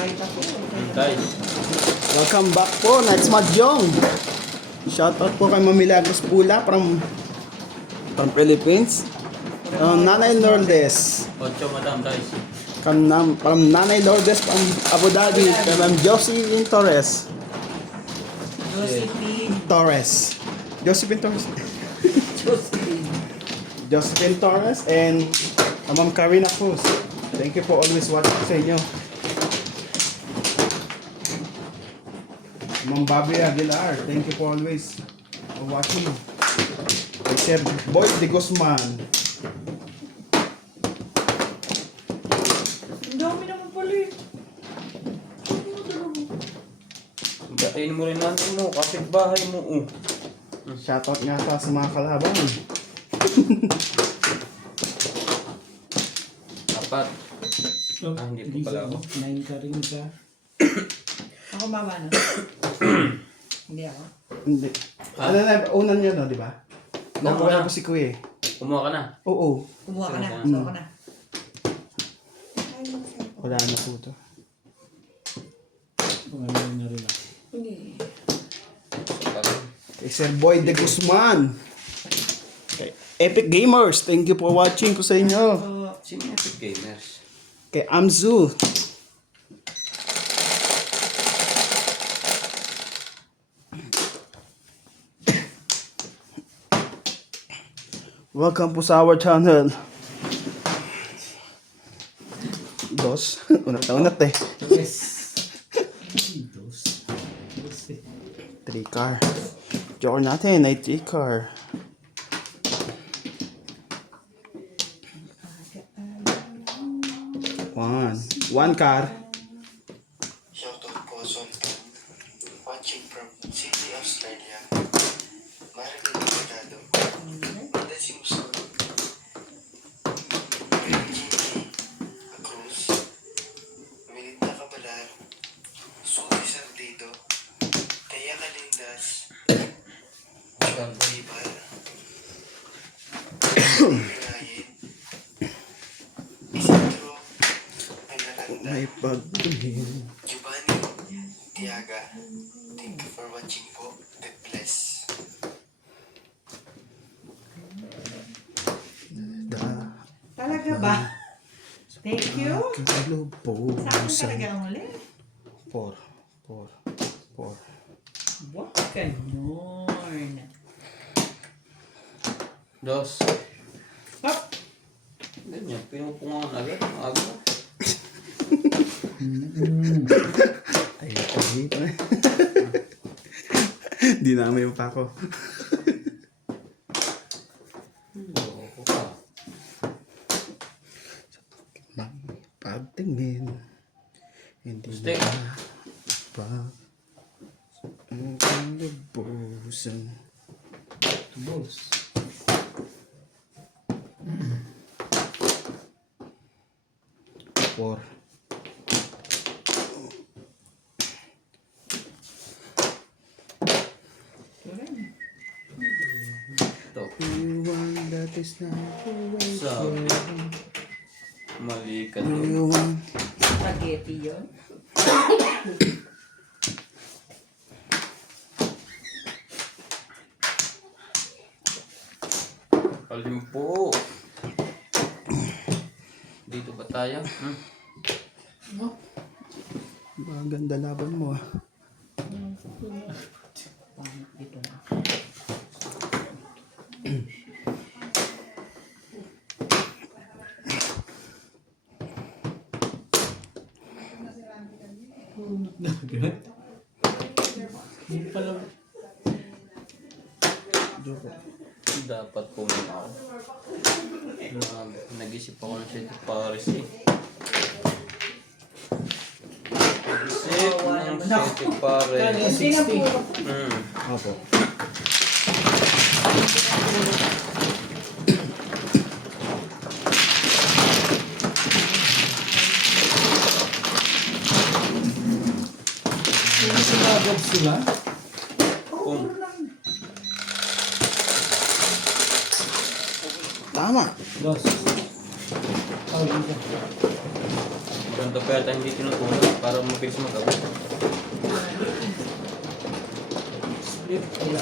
Tay. Welcome back po, Nights Mahjong. Shoutout po kay Mamilagros Pula from Philippines. Nanay Lourdes. Ocho, madam, guys. From Nanay Lourdes from Abu Dhabi. Kay Ma'am Josephine Torres. Josephine Torres. Josephine Torres and Ma'am Karina Cruz. Thank you for always watching sa inyo. Ma'am Bobby Aguilar, thank you for always watching. Sir Boy de Guzman. Ang dami naman pala eh. Gatiin mo rin natin mo, kapit bahay mo. Shoutout nga sa mga kalaban. Apat. Ah, hindi po pala ako. 9 ka rin ka. Ako mama na. Hindi ako. Hindi. Ano na, unan nyo no, di ba? Nakuha ko si Kuya. Kumuha ka na. Oo. Kumuha ka na. Sige. Kumuha ka na. Wala na po ito. Ano na rin ako. Hindi. Kay Sir Boy de Guzman. Kay Epic Gamers, thank you for watching ko sa inyo. Sino yung Epic Gamers? Kay Amzu. Welcome po sa our channel. Dos. Unat eh. Yes. Dos. 3 car. Joker natin ay 3 car. One car. Shoutout po Sultan. Watching from Sydney, Australia. Maraming Mercado. Madasi Musul. Gigi. Cruz. Melinda Cabalar. Suzy Sardido. Kaya Kalindas. Ibar. Ryan. Isidro. Penalanda. May pagtuhin. Giovanni Tiaga, thank you for watching po. God bless. Talaga ba? Thank you. Kalubo. Saan talaga ang uli? 4. What ganon? Dos. Hop! Ganyan, pinupungan agad. Aga. Ay, dito eh. Di namin pa ako. Loko ka. Pagtingin. Hindi Steak. na pa ang kalabusan. Dos. Four. Ito. You want that is not Sabi. Mali ka you din. want. Spaghetti yun? Kalimpo. Dito ba tayo? Maganda laban mo ah. Pangit dito na. Agad? Hindi pala. Joke. Dapat pumunta ako. Nag-isip ako ng City Paris eh. Nag-isip ng City Paris. Kaya 60. Opo. Sinagad sila. Kung Tama. Dos. Oh, yun ka. Ganito pa yata hindi tinutulog para mabilis mag-abot. Split is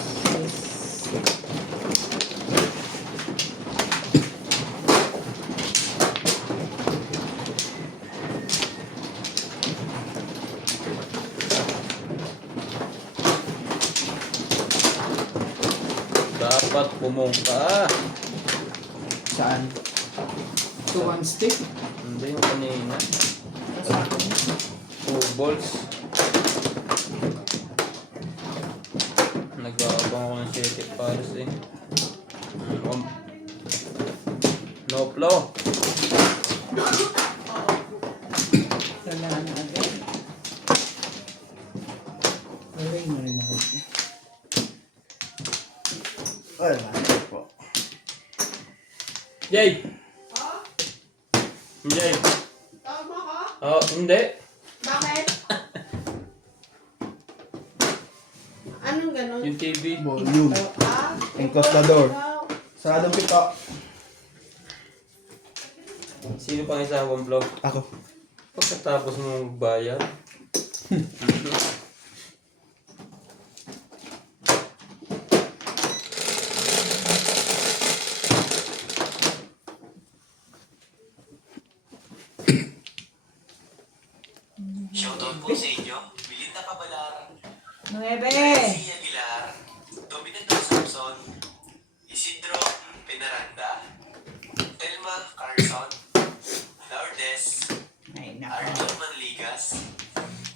Dapat pumungka. Saan? So, one stick. Hindi yung kanina. kasama. 2 balls. Nag-aabang ako ng 7 pares eh. No flow. Wala na agad. Alay na rin ako. Wala po. Jay! Jay! Tawag mo ako? Oh, hindi. Bakit? Anong ganun? Yung TV. Volume. Ah? Enclose the door. Wow. Saradong pito. Sino pang isa one vlog? Ako. Pagkatapos mo magbayad. Shoutout po sa inyo, Melinda Cabalar, 9. Nancy Aguilar, Dominador Samson, Isidro Penaranda, Telma Carson, Lourdes, Ay, nako. Arthur Manligas,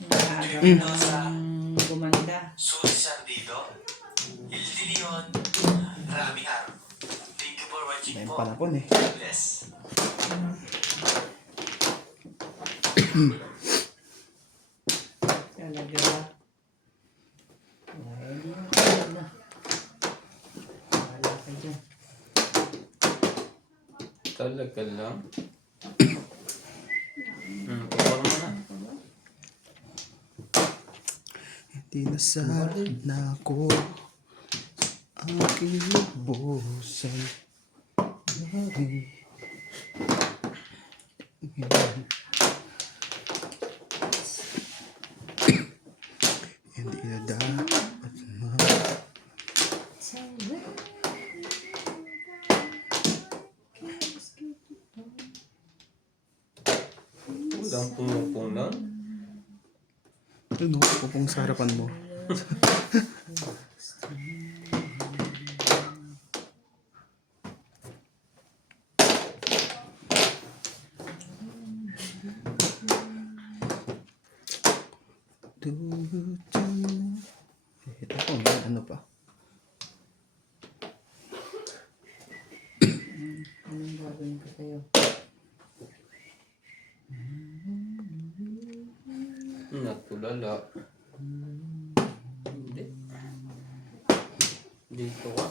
Nakaharap Mendoza, ng gumanda. Suzy Sandido, Hildy Leon, Rami Har. Thank you for watching May po. panapon eh. God bless. Talaga ba? Ay, hindi mo kaya na. Wala ka dyan. Talaga lang. Kumpara mo na. Hindi na ako aking lubusan. Hindi na dapat Walang pumupunan. ano, pupong sa harapan mo. Ito po, may ano pa. Anong gagawin ko sa'yo? Natulala. Hindi. Dito ka.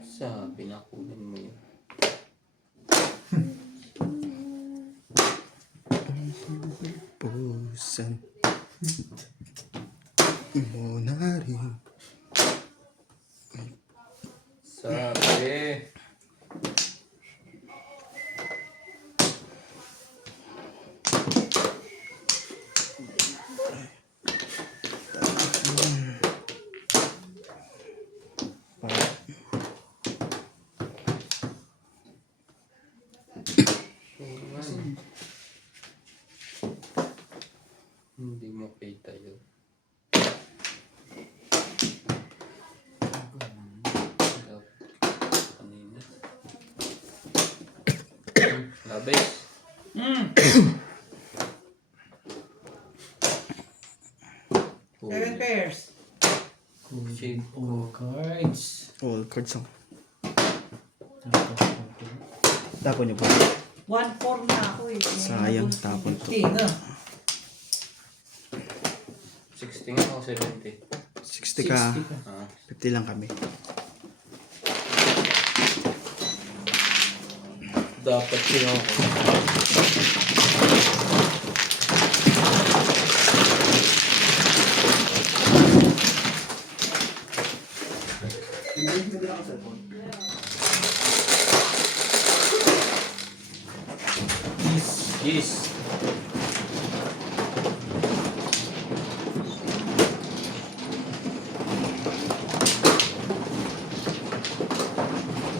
Sabi na kunin mo yun. Pusan mo na rin. Sabi. Hindi mo kita yun. Kanina. Labis. Seven pairs. Shade. All cards. All cards ang Tapos, tapon niyo po. 1-4 na ako eh. Sayang, tapon to. Tina. 60 nga ako 70. 60 ka. 60 ka. Ah. 50 lang kami. Dapat yun ako. Yes.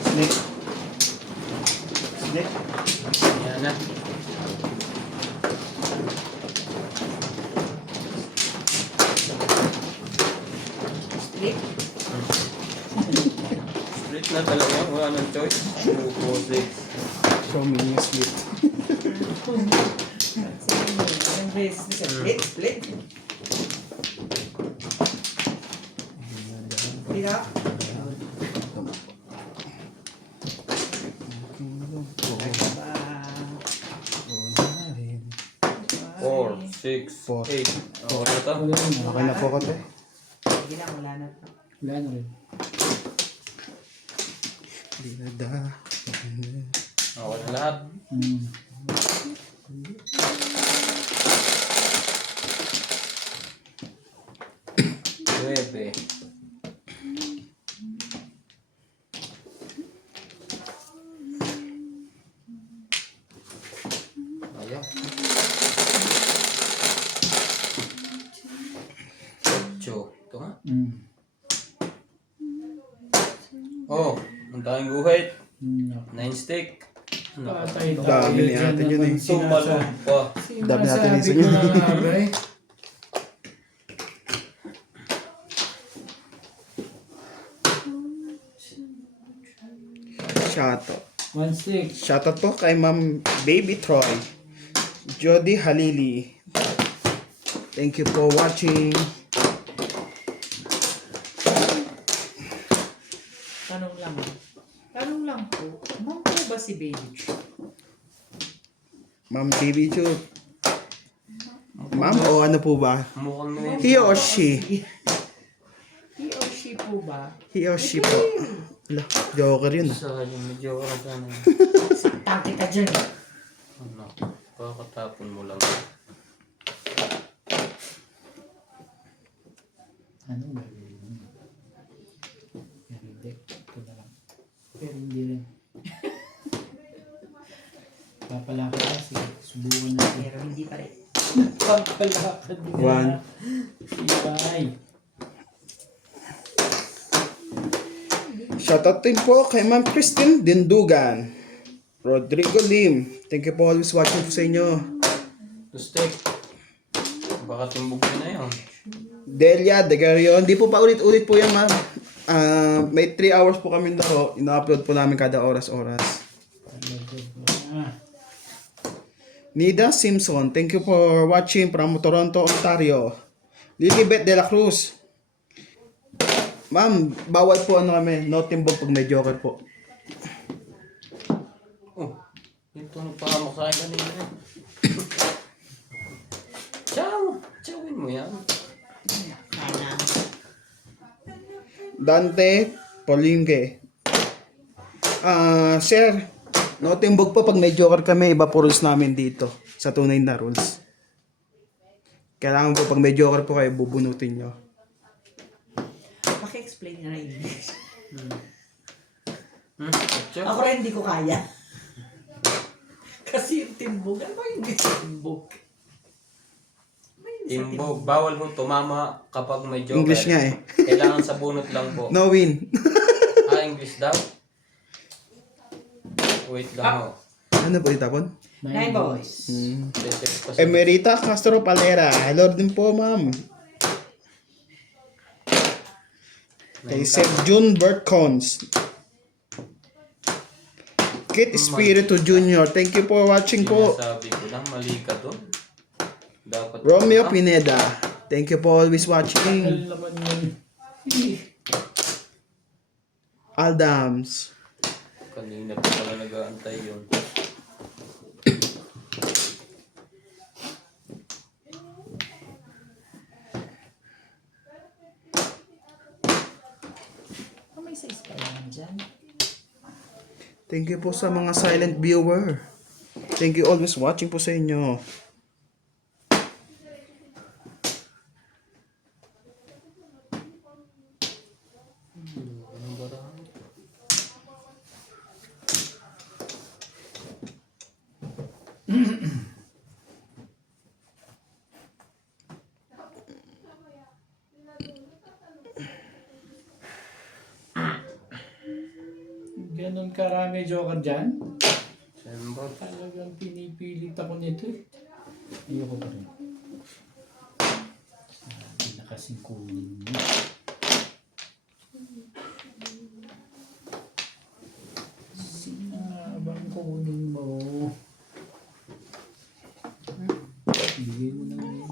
Snake. Snake. Yan na. Straight. Split na talaga. Wala nang choice. 2, 4, 6. Show me your split. Ilang beses na siya. Split, split. Split up. Four, 6, Four. 8. Okay na to. Wala na. Okay na po kate. Sige na, wala na. Wala na rin. Di na da. Okay na lahat. Hmm. Nueve. Ayaw. 8. Ito nga. Hmm. Oh, ang daming guhit. Hmm. 9 stick. Patay tayo. Dami ni Dyan ate yun naman eh. Tumalon pa. Dami natin Sinasabi isa ko yun. na nga ba eh. Shoutout. 1-6. Shoutout po kay Ma'am Baby Troy. Jody Halili. Thank you for watching. Tanong lang. Tanong lang po. Ma'am po ba si Baby Chu? Ma'am Baby Chu. Ma'am o ano po ba? Mukhang may... He or she? He or she po ba? He or she po. Wala, joker yun ah. Sa yung medyo ka sana. Saktan kita dyan. Ano? Kakatapon mo lang. Ano ba yun? Pero hindi. Ito na lang. Pero hindi rin. Papalakad kasi. Subukan natin. Pero hindi pa rin. Papalakad nila. One. Sipay. Shoutout din po kay Ma'am Christine Dindugan. Rodrigo Lim. Thank you po always watching po sa inyo. To stick. Baka timbog na yun. Delia Degarion. Hindi po pa ulit-ulit po yan ma'am. May 3 hours po kami laro. Ina-upload po namin kada oras-oras. Ah. Nida Simpson. Thank you for watching from Toronto, Ontario. Lilibet De La Cruz. Ma'am, bawal po ano kami. No timbog pag may joker po. Oh, ito nagpakamok sa akin kanina. Ciao! Ciawin mo yan. Sana. Dante Polimke. Sir, no timbog po pag may joker kami. Iba po rules namin dito sa tunay na rules. Kailangan po pag may joker po kayo, bubunutin nyo. Paki-explain na English. Ciao. Ako rin hindi ko kaya. Kasi yung timbog. Ano ba yung timbog? Timbog. Bawal mo tumama kapag may joker. English nga eh. Kailangan sa bunot lang po. No win. English daw? Wait lang ho. Ano po itapon? 9 boys. Check pa sa... Emerita Castro Palera. Hello din po, ma'am. Kay Sir June Bertcons. Kit Espiritu Jr. Thank you for watching po. Sinasabi ko lang, mali ka doon. Dapat... Romeo Pineda. Thank you for always watching. Tagal naman yun. Aldams. Kanina pa pala nag-aantay yun. May size pa yan dyan. Thank you po sa mga silent viewer. Thank you always watching po sa inyo. may joker dyan. Sembot. Talagang pinipilit ako nito eh. Ayoko pa rin. Sabi na kasing kunin mo. Sinabang kunin mo. Bigay mo na yun.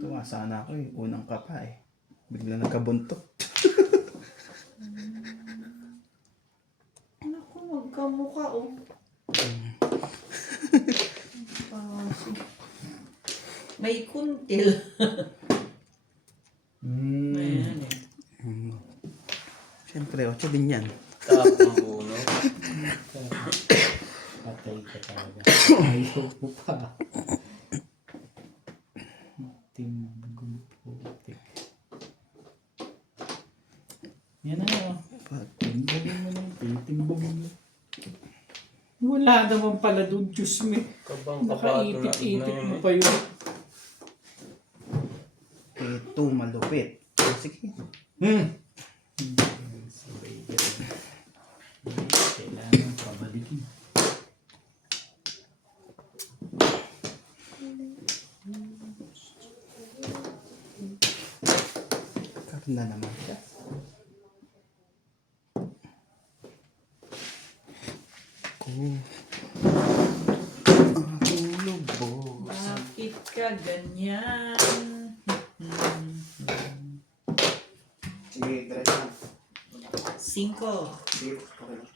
Tuwa sana ako eh. Unang ka pa eh. Bigla nagkabuntot. Naku, magkamukha oh. Paso. May kuntil. Ayan eh. Siyempre, 8 din yan. Tapong buno. Patay ka talaga. Ayoko pa. Timbang putik. Yan na oh. Timbangin mo na. Timbangin mo. Wala naman pala doon, Diyos me. Kabang kapato na Nakaipit-ipit mo yun. pa yun. Ito, malupit. Sige. Kailangan pabalikin. Karna naman siya. Aking lubos. Bakit ka ganyan? Sige, diretso na. 5. Sige, okay na.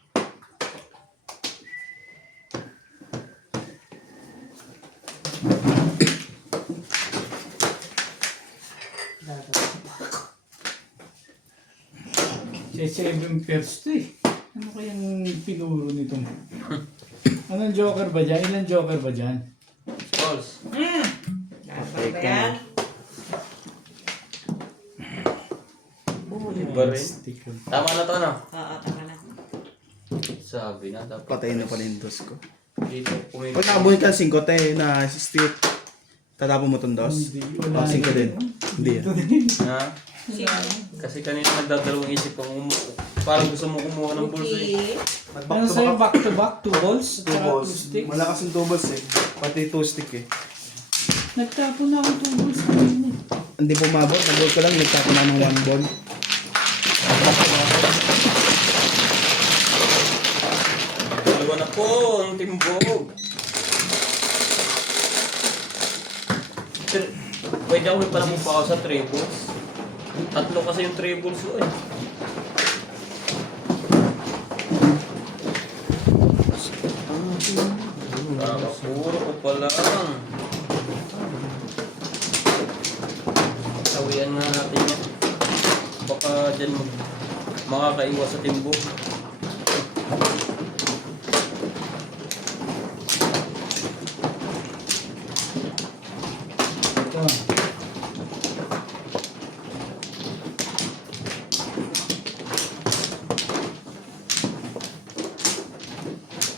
Sa 7 pairs to eh. Ano kayang pinuro nito? Anong joker ba dyan? Ilan joker ba dyan? Balls. Dapat ba yan? Iba rin. Sticker. Tama na to ano? Oo, tama na. Sabi na. Dapat Patayin na pala yung dos ko. dito pumili. Pag nakabuhin ka 5 te na stick, tatapon mo itong dos? Hindi, O, wala 5 din. Hindi yan. Ha? Kasi kanina nagdadalawang isip kung parang gusto mo kumuha ng balls eh. Okay. Ano sa'yo? Back to back? 2 balls? Two Tsaka balls. 2 sticks? Malakas yung 2 balls eh. Pati 2 stick eh. Nagtapon na ako 2 balls kanina eh. Hindi pumabot. Nag-work ko lang. Nagtapon na ng 1 ball. Dalawa na po ang timbog. Pwede ako may palamong pa ako sa trebles. 3 kasi yung trebles ko eh. Nakapuro ko pa lang. Sawian nga natin yan. Baka dyan makakaiwas sa timbog. Ito.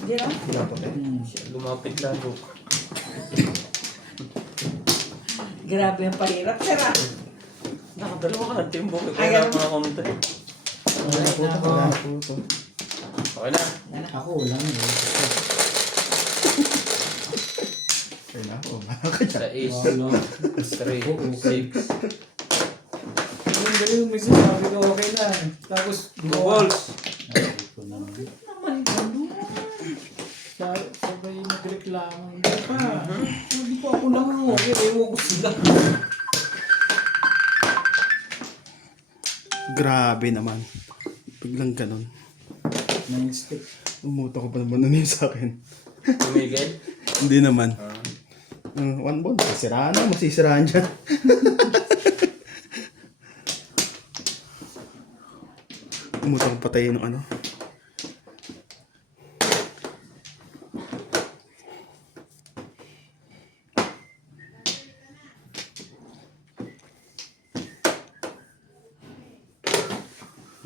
Hindi lang. Pinapot eh. Lumapit lalo. Grabe ang pahirap, sir ah. Nakadalawa ka ng timbog. Ay, Kaya ganun. mga konti. Wala po ito. Wala po ito. Okay na. Ako wala na eh. Okay na. O, baka ka dyan. Sa is. Wala. 3, Oo, okay. 6. Yung galing yung misis, sabi ko okay na. Tapos, Balls. Sabi ko na. Naman ganun. Sabay nagreklamo. Hindi pa. Hindi ko ako lang ang okay. Ewan ko sila. Grabe naman. Biglang ganun. 9 stick. Umuto ko pa naman na sa akin. Tumigil. Hindi naman. 1 ball. Masisiraan na. Masisiraan dyan. Umuto ko patayin ng ano.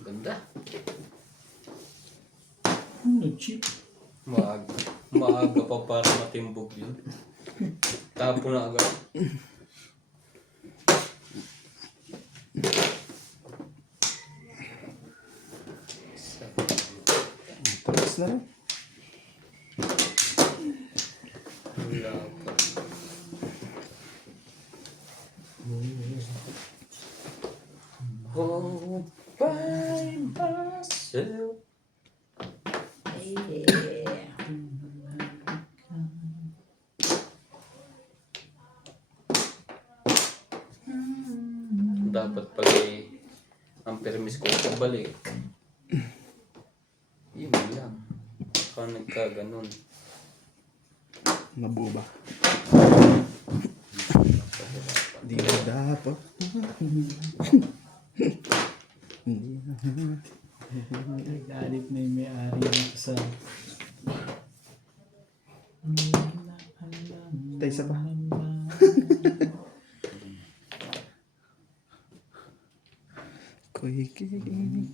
Ganda. Ano, cheap? Maaga pa para matimbog yun. Tapo na agad. Pares na rin. Wala pa. Oh, by myself. Yeah. Dapat pag ang permis ko balik. Yun lang. Baka nagkaganon. Nabuba. Di na dapat. Hindi na. Nagalit na yung may-ari nito sa... Tayo isa pa. Koy kikinig.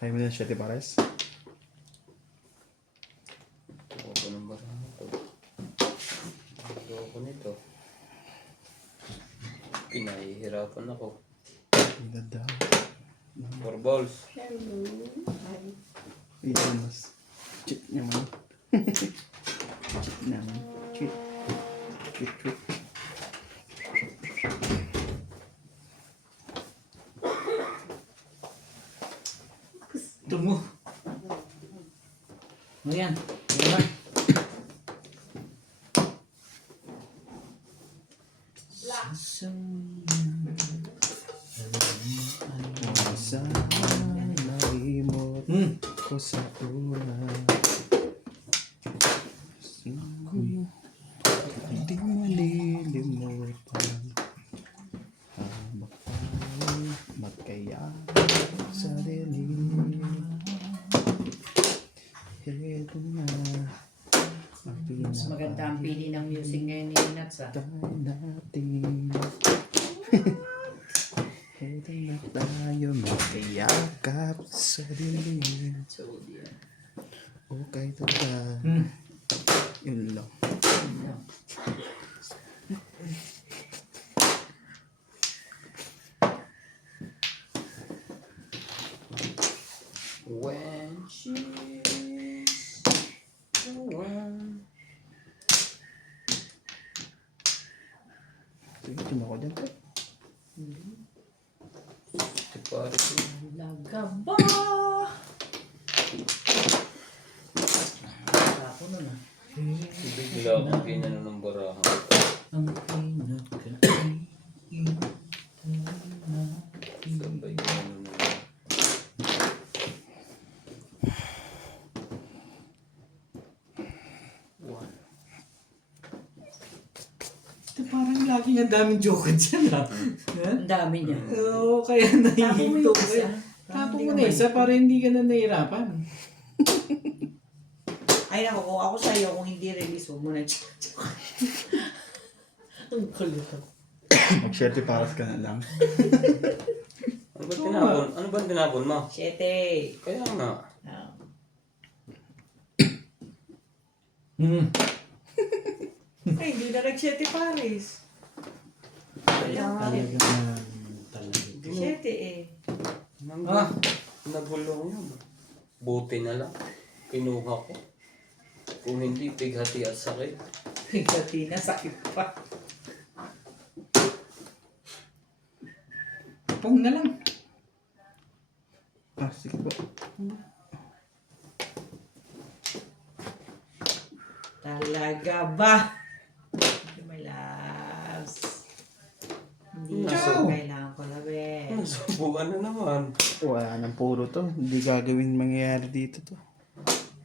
Ayaw mo na siya, Pares? Tuwa ko ng barang ito. Tuwa ko nito. Pinahihirapan ako. Hindi na daw. 4 balls. Hello. Hi. Ito mas. Cheat naman. Cheat naman. Cheat. Cheat, cheat. Ito mo. O yan. Yan na. Sana malimot ko sa una. Ako'y hindi malilimutan. Habang tayo magkaya sa dilim. Ito na ang Mas maganda ang pili ng music ngayon ni Nats ah. natin. Ito na tayo magkayakap sa dilim. So, yeah. Okay, tada. Yun lang. When she's the one. Sige, tumako dyan po. Ito pare ko. Lagaba! Ako nun ah. Bigla akong kinano ng barahan. Ang pinagkainan Sabay ko ano na. One. Ito parang laging ang daming joke dyan ah. Ang dami niya. Oo, kaya Tapo mo nahihinto yung ka. isa. Tapo mo na isa para hindi ka na nahirapan. Ay nako, kung ako sa'yo, kung hindi release, huwag mo na Ang kulit ako. Mag-share paras ka na lang. Ano ba tinapon? Ano ba tinapon mo? 7. Kaya nga. Ay, hindi na nag-7 Paris. Kaya nga. Talaga na talaga. 7 eh. Nagulong yun. Buti na lang. Kinuha ko. Kung hindi, pighati at sakit. Pagkati na, sakit pa. Pong na lang. Ah, sige po. Talaga ba? My loves. Hindi Ciao. kailangan ko na, be. Nasubukan na naman. Wala nang puro to. Hindi gagawin mangyayari dito to.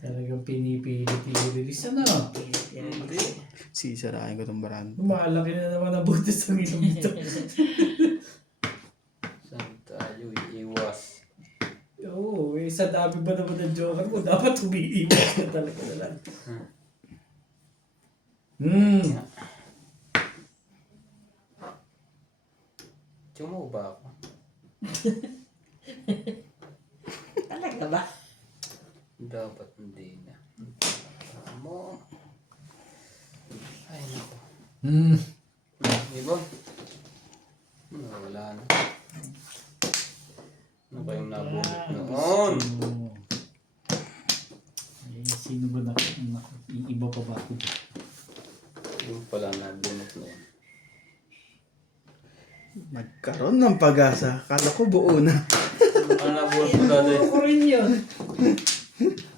Talagang pinipili-release na. Hindi. Sisirain ko tong barang. Malaki na naman ang butas ng ilong dito. Saan tayo iiwas? Oo, sa dami ba naman ng joker mo, dapat umiiwas ka talaga na lang. Tsumo ba ako? Talaga benta ba? Dapat hindi na. Mo. Ay, naku. Ibon. Wala na. Ano ba yung nabunot noon? Sino ba iba pa ba ako? Yung pala nabunot noon. Nagkaroon ng pag-asa. Kala ko buo na. Ano nabunot mo dati? Ko rin yun.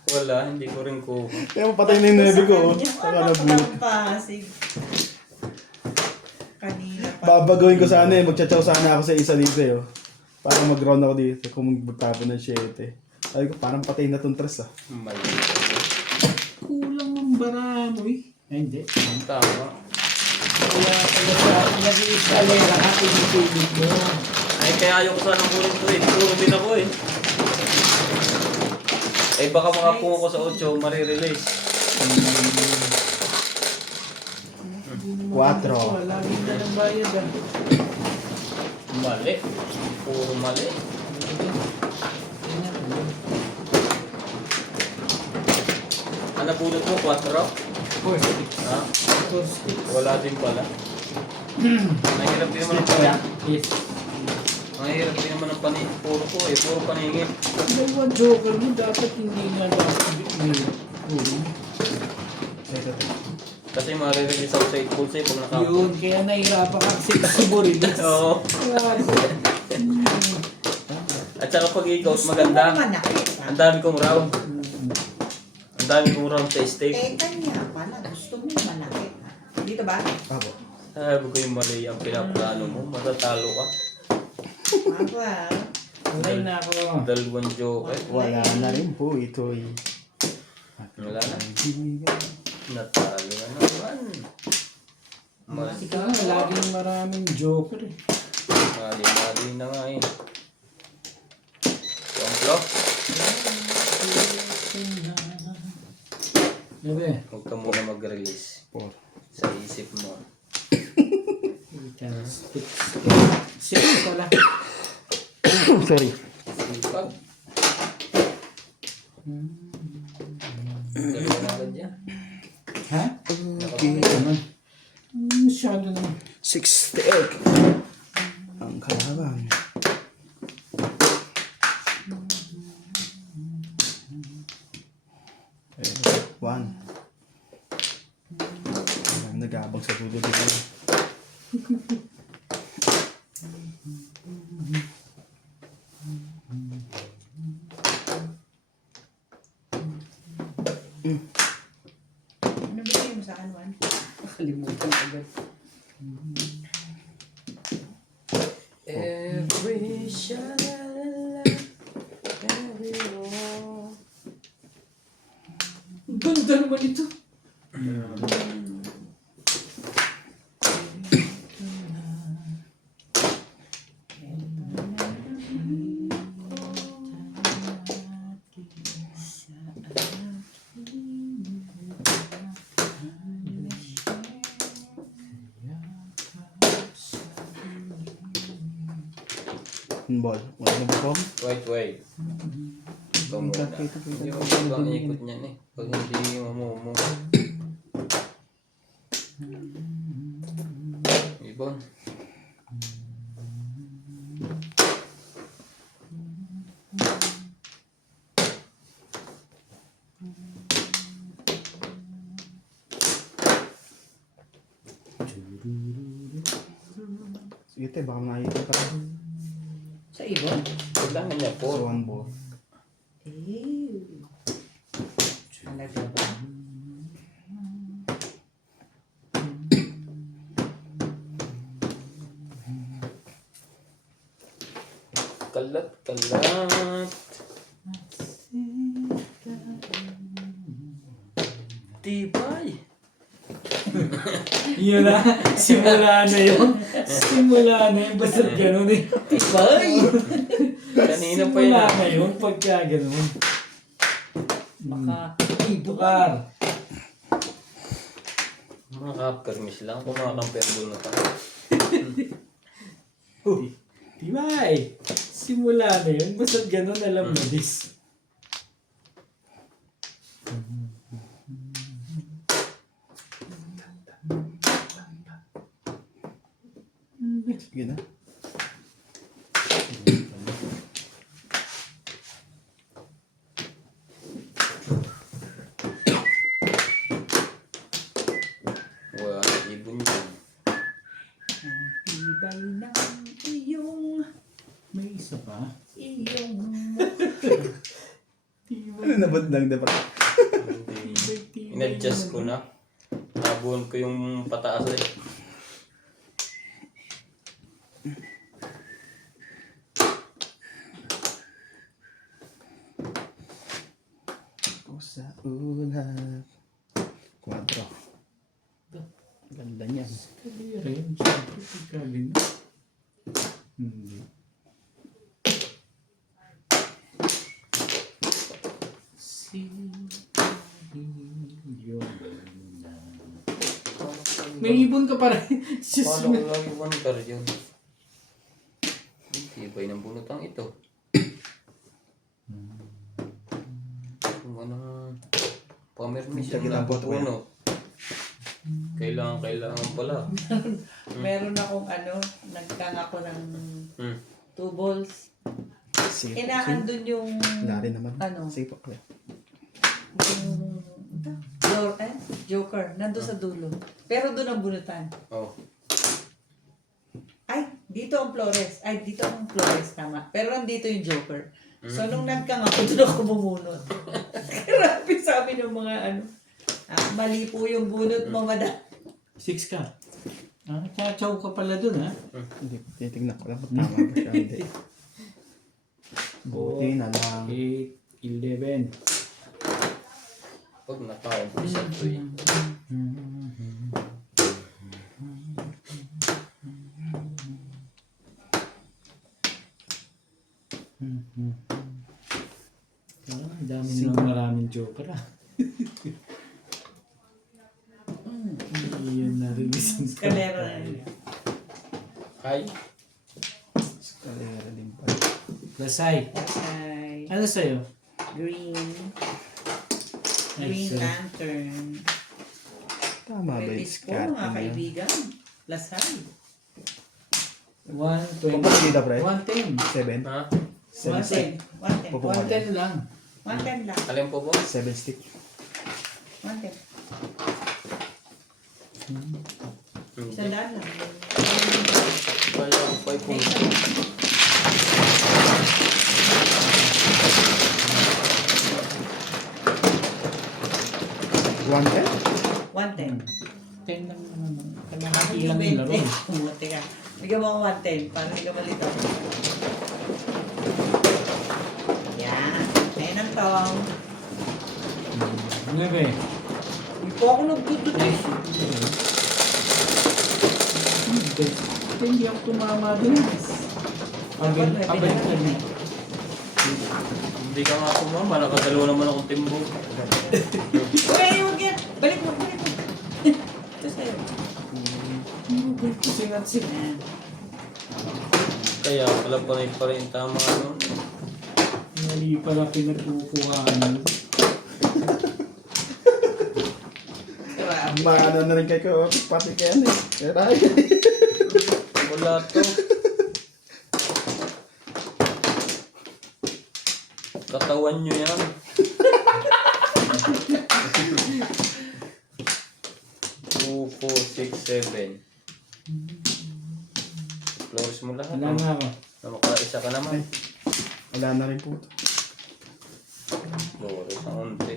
Wala, hindi ko rin ko. Kaya patay na yung nebe ko. Oh. Saka nabulot. Pasig. Kanina pa. Babagawin ko sana eh. Magtsatsaw sana ako sa isa dito eh. Oh. Para mag-round ako dito kung magtapon ng 7. Sabi ko, parang patay na tong tres ah. May Kulang ang baramo eh. Ay, hindi. tama. Kaya pala sa nag-iiskalera ka, pinipilip mo. Ay, kaya ayoko sana ng kunin to eh. Puro din ako eh. Ay, baka makapungo ko sa 8, marirelease. 4. Lagi na ng bayad ah. Mali. Puro mali. Ano pulot mo? 4? Ha? Wala din pala. Mahirap din naman ang paningin. Yes. Mahirap din naman ang paningin. Puro ko eh. Puro paningin. Dalawang joker mo, dapat hindi nga dapat may puro. Kasi marirelease ako sa 8 pulse eh pag naka... Yun, kaya nahirapan ka kasi kasuburin. Oo. At saka pag i-coat maganda. Ang dami kong round. Ang dami kong round sa stake. Eh, kanya pala. Gusto mo manakit. Dito ba? Ako. Sabi ko yung mali ang pinaplano mo. Matatalo ka. Aba. Alay na ako. 2 joker. Wala na rin po ito eh. Wala na. Natalo na naman. Kasi ka nga, laging maraming joker eh. Mali na nga eh. Wamplo. Gabi. Huwag ka muna mag-release. 4. Sa isip mo. Six pala. Sorry. Sipag. Dalawa na agad yan. Ha? Okay. Naman. Masyado naman. 68. Ang kalaban. One. Nag-aabang sa dulo dito. Ano ba yung sa anuan? Nakalimutan agad. Every shalala, every roll. Ang ganda naman ito. Ball. Wala na ba? Wait. Ikaw muna. Hindi mo ibang ikot niyan eh. Pag hindi mo. Ibon. Sige te, baka makikita ka. Sa ibon? Kailangan niya So, 4. 1 ball. Eh. Talaga ba? Kalat. Tibay. Yun na. Simula na yun. Basta ganun eh. Tibay. Kanina pa yun. Simula na yun pagka ganun. Baka Tukar. Mga ka-permis lang. Kung makakamperdol na pa. Tibay. Simula na yun. Basta ganun alam mo this. Yun na. Wala na ibon yan. Tibay ng iyong, May isa pa. iyong. Ano na ba lang dapat? Hindi. In-adjust ko na. Tabuhan ko yung pataas eh. Ako sa ulap. 4. Ganda niyan. Kalira yun. Siyempre, pagkalim. Hindi. Yun. May ibon ka pa rin. Paano ko lagi one car yun? Tibay ng bunotang ito. Kung anong pamirmis Sige yung lang po ito, puno. Kailangan pala. Meron akong nagtang ako ng Hmm. 2 balls. Sige. Andun yung, Wala rin naman. ano? Sige po. Kuya. yung Joker, nandun sa dulo. Pero doon ang bunutan. Oh. Ay, dito ang Flores. Ay, dito ang Flores, tama. Pero nandito yung Joker. So, nung nagkang ako, doon ako bumunot. Grabe sabi ng mga mali po yung bunot mo, madam. 6 ka. Chachaw ka pala dun, ha? Hindi, titignan ko lang kung tama ba siya. Hindi. Buti na lang. 8, 11. Pag naka-umpisa ito eh. Dami nang maraming joker, ha? Iyon na release ang Kalero na yun. Ay, Kalera din pala. Lasay. Ay, Ano sa'yo? green. Ay, Green sorry. Lantern. Tama ba yung Betis ko, scat? mga kaibigan. Lasal. 120. Pagpapag dito, pre? 110. 7. ha? 7 stick. 110. 110. Pupo. 110 lang. 110 lang. Alin po po? 7 stick. 110. Hindi. Sandaan lang. Kaya ang 5 po. One 110. 10 lang naman. Ako Kalahati yung lang yung laro. 20. Umuti ka. Bigyan mo ako 110 para hindi ka malito. Yan. Ayun ang tawang. 9. Hindi po ako nagdudot eh. Hindi ako tumama din. Abel. Hindi ka nga sumama. Nakadalawa naman akong timbong. Uy, huwag yan. Balik mo, balik mo. Ito sa'yo. Sinat-sing. Yan. Kaya alam ko na pa rin tama ano. Mali pala pinagkukuhaan. Maano na rin kayo pati kaya na eh. Kaya Wala to. Katawan nyo yan. Two, 4, 6, 7. Close mo lahat. Wala na ako. Makaisa ka naman. wala na rin po. Loro sa onte.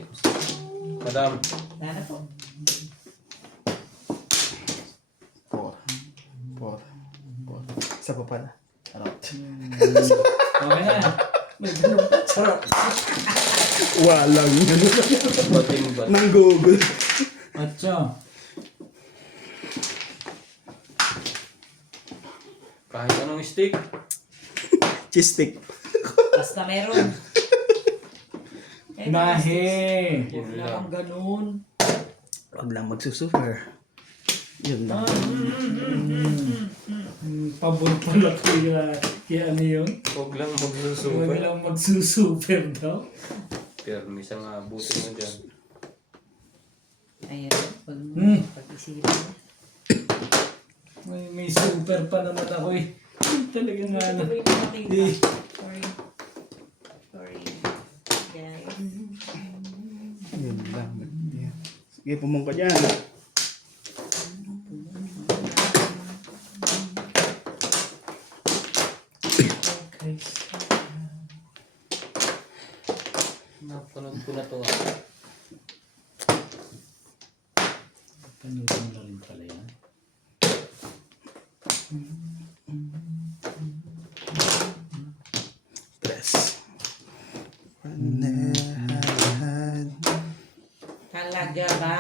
Madam. Wala na po. 4. 4. Isa pa pala. Charot. Okay na. May ganun pa. Sarap. Walang yun. Bating bat. Nang Google. 8. Kahit anong stick. Cheese stick. Basta meron. Nahe. Yun Wala lang. kang ganun. Huwag lang magsusuper. Yun lang. Pabor pala kaya ano yun? Huwag lang Huwag magsusuper. lang magsusuper daw. Permis ang abutin mo dyan. Ayan. Hmm. Pag-isipan mo. May super pa naman ako eh. Talagang Hindi ano. ko yung makita. Eh. Sorry. Sorry. Guys. Yun lang. Yeah. Sige, pumungka dyan. Okay. Napanood ko na to. Panoodin na rin pala yan. Press. Panahan. Talaga ba?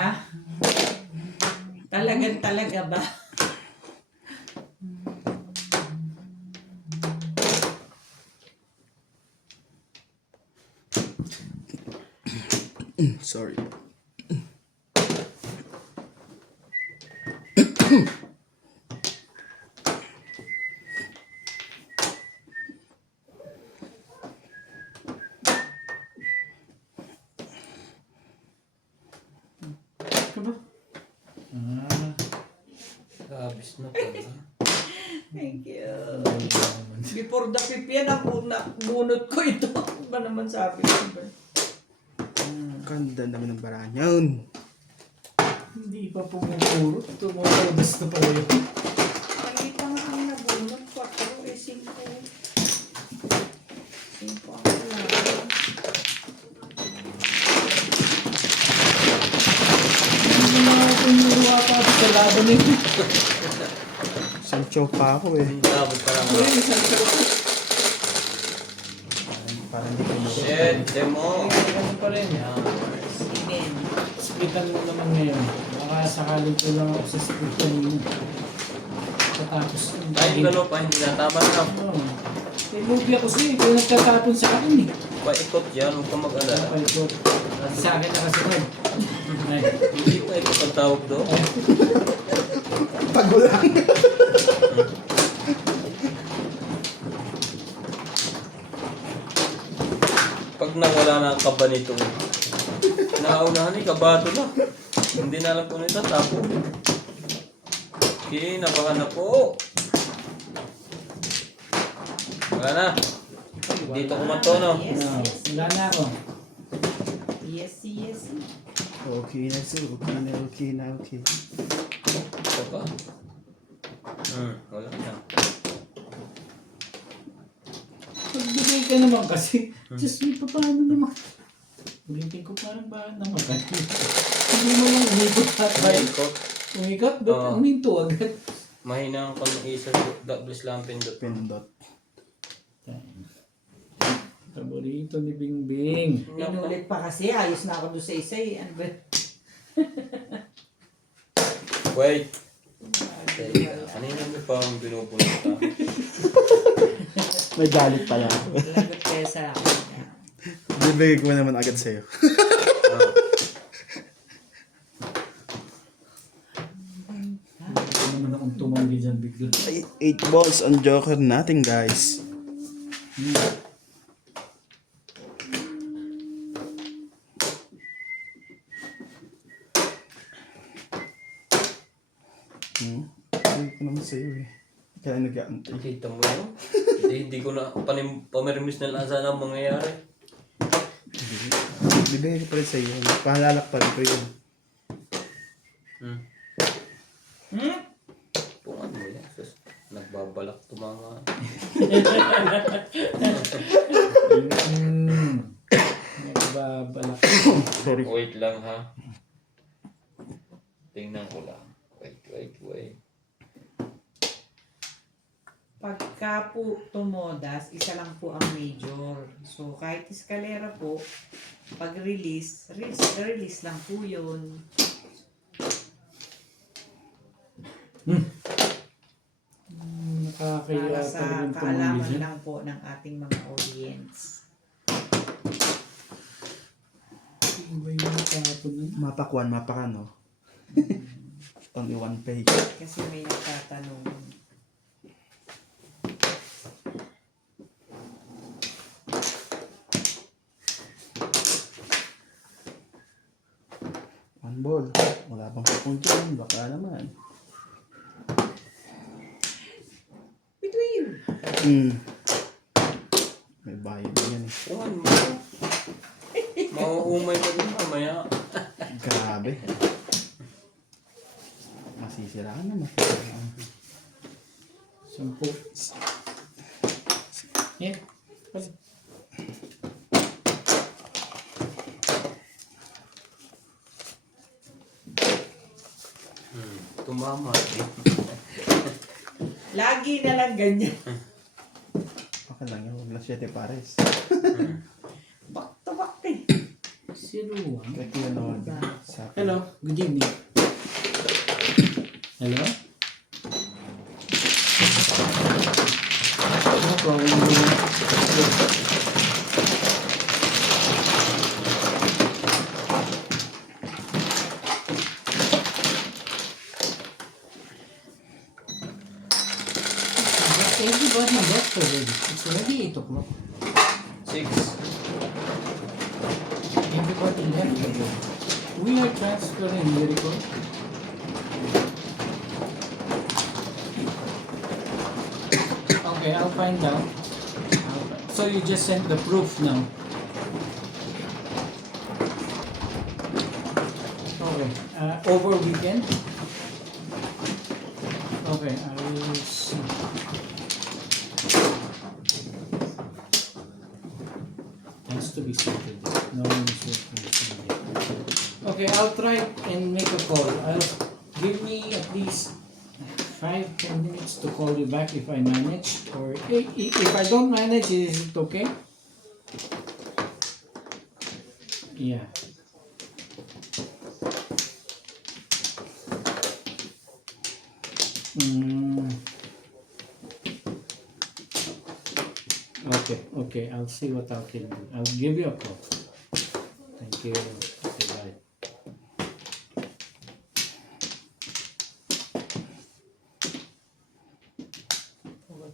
Talaga ba? Sorry. Ka ba? Ah, Labis na pala. Thank you. Before the fifth yan, bunot ko ito. Ano ba naman sabi ko ba? Ganda naman ng baranyan. hindi pa pumupuro. Tumutubos na pala yun. Mali pa nga ang nabunot. 4 eh 5. 5 ang kailangan. Hindi na mga tumuro ata sa laban eh. Sancho pa ako eh. Ang dami parang. Parang hindi ko mo. Shit, demo. Ano pa rin? Amen. Splitan mo naman ngayon. Baka sakaling kulang ako sa splitan mo. Patapos. Kahit gano'n pa, hindi na tama na. Oo. May movie ako sa'yo. Ikaw nagtatapon sa akin eh. Paikot yan, huwag ka mag-alala. Okay, so, sa akin nakasunod. Ay. Hindi pa ikot ang tawag doon. Pagulang. Pag nawala na ang kaba nito, naunahan ni kabato na. Hindi na alam kung ito, tapo. Okay, nabahan na po. Wala na. Dito kumanto, no? Yes, No, yes. wala na ako. Yes, yes. Okay na sir. Okay na. Ito pa. Wala na. Pagbigay ka naman kasi. Diyos me, paano naman? Ulitin ko parang ba namatay. Hindi mo lang umikot at Paikot. umikot, ba't uminto agad? Mahina ang pang-isa, doubles lang pindot. Pindot. Paborito ni Bingbing. Inulit pa kasi. Ayos na ako doon sa isa eh. Ano ba? Wait. Teka, kanina may parang binubulot ka. May galit pa yan. Lagot kayo sa akin. Bibigay ko naman agad sa'yo. Ito naman akong tumanggi dyan bigla. 8 balls on joker natin guys. Bibigay ko naman sa'yo eh. Kaya nag-aantay. Kita mo yun? Hindi ko na pamirimis na lang sana ang mangyayari. Bibigay ko pa rin sa'yo. Pahalalak pa rin ko yun. Pungan mo yan. Sus, nagbabalak tumama. Nagbabalak. Sorry. Wait lang ha. Tingnan ko lang. Wait. Pagka po tumodas, isa lang po ang major. So, kahit eskalera po, pag release lang po yun. Nakakaya Para sa talagang tumanggi kaalaman dyan. lang po ng ating mga audience. Ano ba yung nakapon na? Mapak 1, mapak ano. Only 1 page. Kasi may nagtatanong. One ball. Wala bang punto yun. Baka naman. Hmm. May bayad yan eh. Kuhan mo. Mauumay ka din mamaya. Grabe. Masisiraan na masisiraan. 10. Yeah. Pala. Tumama. Lagi na lang ganyan. Okay lang yan. Huwag lang 7 pares. Back to back eh. Si Ruan. Kahit yun naman. Sa Hello, good evening. Hello? No problem. Everybody left already. It's already 8 o'clock. 6. Everybody left already. We are transferring Miracle. Okay, I'll find out. So you just sent the proof now. Okay. Over weekend. Okay, I will see. Has to be sorted. No one is working Sunday. Okay, I'll try and make a call. Give me at least 5-10 minutes to call you back if I manage, or if I don't manage, is it okay? Yeah. Okay, I'll see what I can do. I'll give you a call. Thank you. Okay, bye.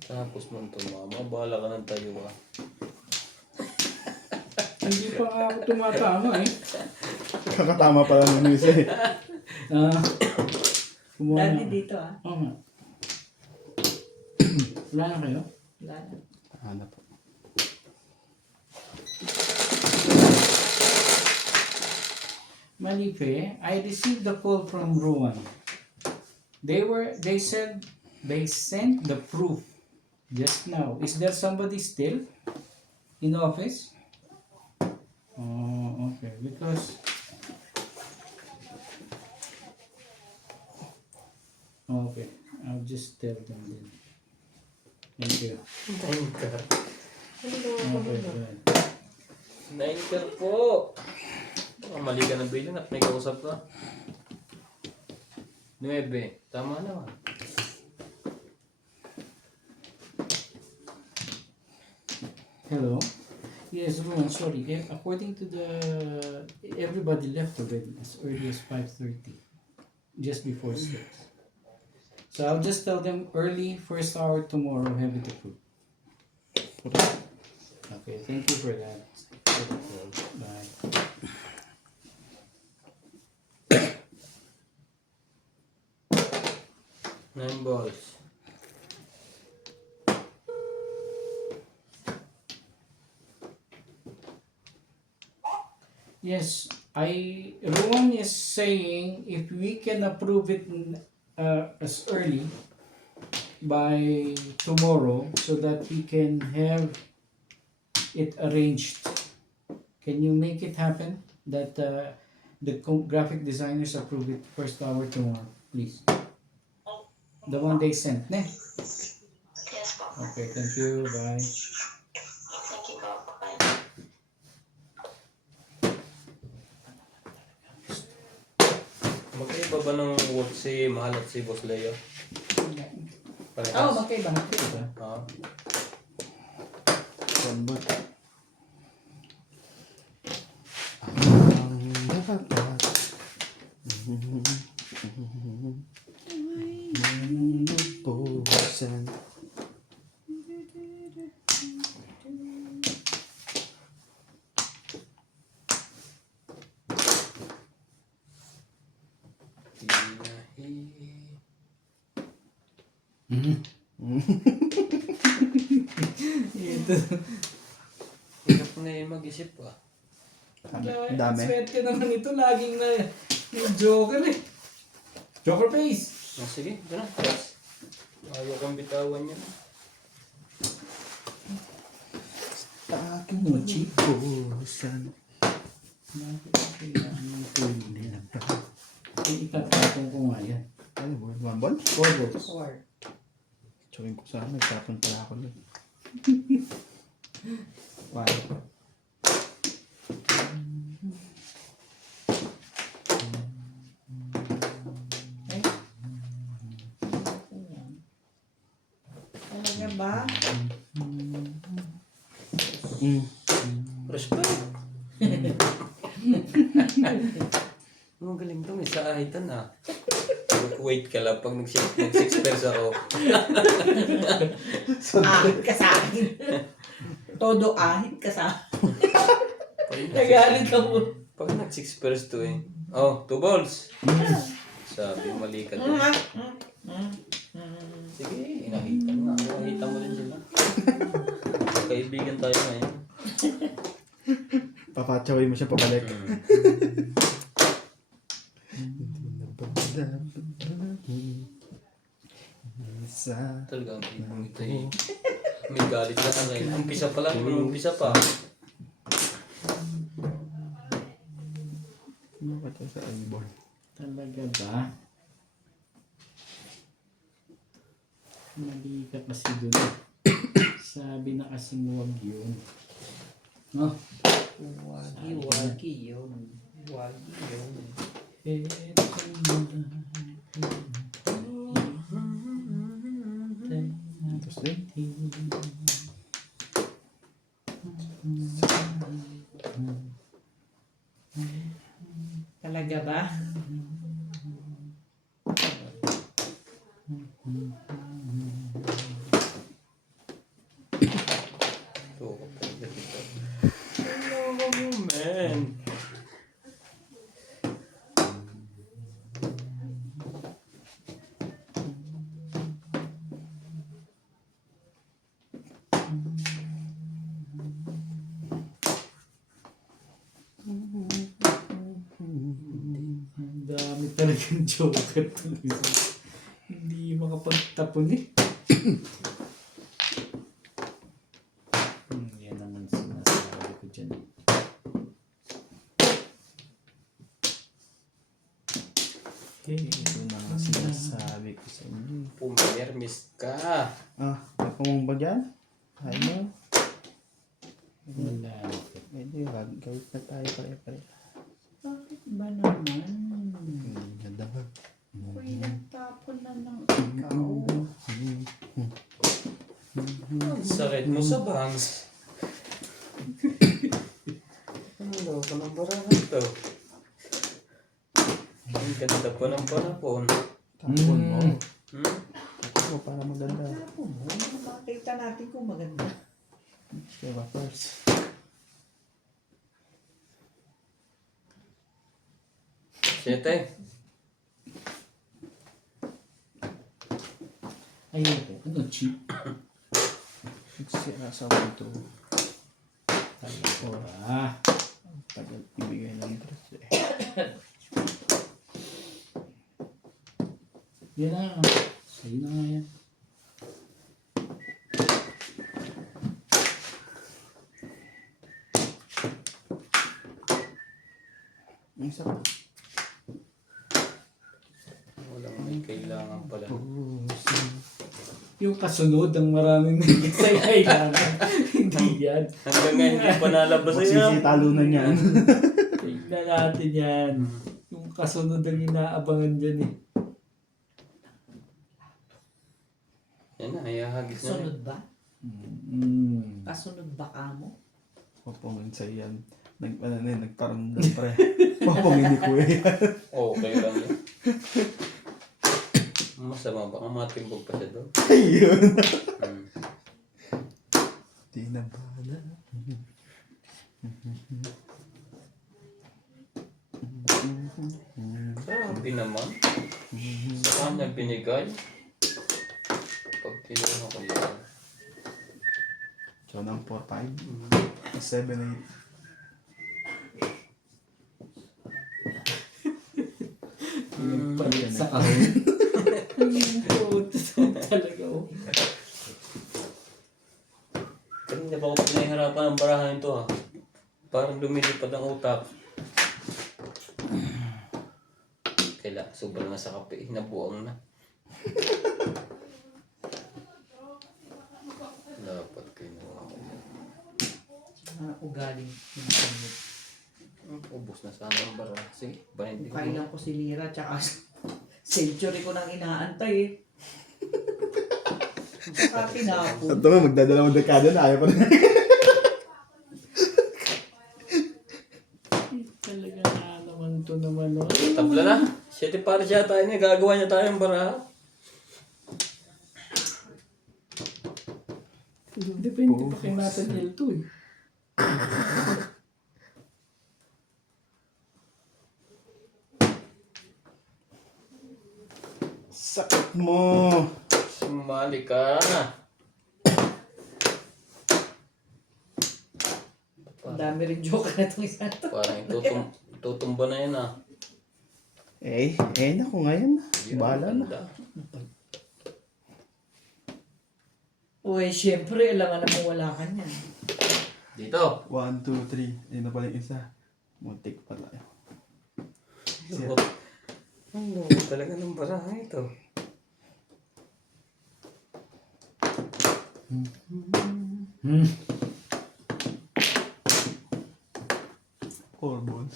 Tapos mo tumama. Bahala ka ng tayo ah. Hindi pa nga ako tumatama eh. Kakatama pala nung isa eh. Kumuha Dati na. dito ah. Oo nga. Wala na kayo? Wala na. Ano po? Malipe, I received the call from Rowan. They said they sent the proof just now. Is there somebody still in the office? Oh, okay. Because okay, I'll just tell them then. Thank you. Nainker. Okay, good. Nainker po. Baka mali ka ng bilin at may kausap ka. 9. Tama naman. Hello. Yes, Rowan, sorry. According to everybody left already as early as 5:30, just before 6. So I'll just tell them early, first hour tomorrow, have it approved. Okay, thank you for that. Bye. 9 balls. Yes, Rowan is saying if we can approve it as early by tomorrow so that we can have it arranged. Can you make it happen that graphic designers approve it first hour tomorrow, please? The one they sent, ne? Yes po. Okay, thank you. Bye. Thank you po. Bye. Magkaiba ba ng work si Mahal at si Boss Leo? Parehas? Oh, magkaiba. Diba? Ah. Saan ba? Ang dapat lubusan. Hirap na yung mag-isip ah. Ang dami. Swerte naman ito. Laging na yung Joker eh. Joker face. Oh, sige, ito na. Yes. Ayaw kang bitawan yan. Aking chipusan. Bakit kailangan ito hindi na ba? Eh, itatapon ko nga yan. Ano ba? One ball? 4 balls. Or, Tsukin ko sana. Nagtapon pala ako nun. Wow. ay. Talaga ba? Respect. Ang galing to, may saahitan ah. Wait ka lang pag nag-6 pairs ako. Ahit ka sa akin. Todo ahit ka sa akin. Pag Nagalit ako. Pag nag-6 pairs to eh. Oh, 2 balls. Sabi, mali ka din. Sige, inahitan nga. Nakita mo rin sila. Kaibigan tayo ngayon. Papatsaway mo siya pabalik. Talaga ang ibang ito eh. May galit na ngayon. Umpisa pa lang, umpisa pa. Ano ka to sa eyeball? Talaga ba? Mali ka kasi doon. Sabi na kasing huwag yun. Oh. Wagi yun. Wagi yun. Tapos din. Talaga ba? Ito, kapag ito. Hello, man. Ang dami talagang Joker tuloy. Hindi makapagtapon eh. Yan naman sinasabi ko dyan. Ito na nga sinasabi ko sa inyo. Pumermis ka. Ah, may pumong ba dyan? Ayaw mo? Wala. Medyo gawit na tayo pare-pare. Bakit ba naman? Hindi na daw. Ako'y nagtapon na ng ikaw. Ang sakit mo sa bangs. Ano daw ka ng barangan to? Ang ganda pa ng panapon. Tapon mo. Hmm? Tapon mo para maganda. Tapon mo, makita natin kung maganda. Diba first? Siyete. Ayoko. Ano cheap? Sira sa ito. Ayoko. Ah. Tagal ibigay ng interest eh. Yan na. Sa'yo na nga yan. Ang isa pa. Walang may kailangan pala. Yung kasunod ang maraming naging sa kailangan. Hindi yan. Hanggang ngayon hindi pa nalabas yan. Magsisitalo na niyan. Tignan natin yan. Yung kasunod ang inaabangan dyan eh. Yan na, hayahagis na. Sunod ba? Kasunod ba ka mo? Papungin sa iyan. Nagparamdam pre. Papungin ni Kuya. Okay lang yun. Masama baka matimbog pa siya doon. Ayun. Di na bala. Sabi naman. Sa kanya binigay. Pag kinuha ko yan. So, ng 4-5. 7-8. Palit sa kahon. Talaga oh. Kanina pa ako pinahihirapan ng barahan ito ha. Parang lumilipad ang utak. Sobrang na sa kape. Nabuang na. Dapat kayo na. Ugaling. Ubus na sana ang bara. Sige, bahin ko. Kailan ko si Lira tsaka century ko nang inaantay eh. Saka tinapon. Ito nga, magdadalawang dekada na. Ayaw pa na. Talaga na naman to naman. Oh. Tabla na. 7 para siya tayo niya. Gagawa niya tayo ng bara. Depende pa kay Nathaniel to eh. Sakit mo. Sumali ka. Ang dami rin joke na itong isa to. Parang tutumba na yan ah. Naku ngayon. Bahala na. Ganda. Uy, syempre, alam na mo wala ka niyan. Dito. 1, 2, 3. Ayun na pala yung isa. Muntik pa tayo. Ano talaga ng barahan ito. Four balls.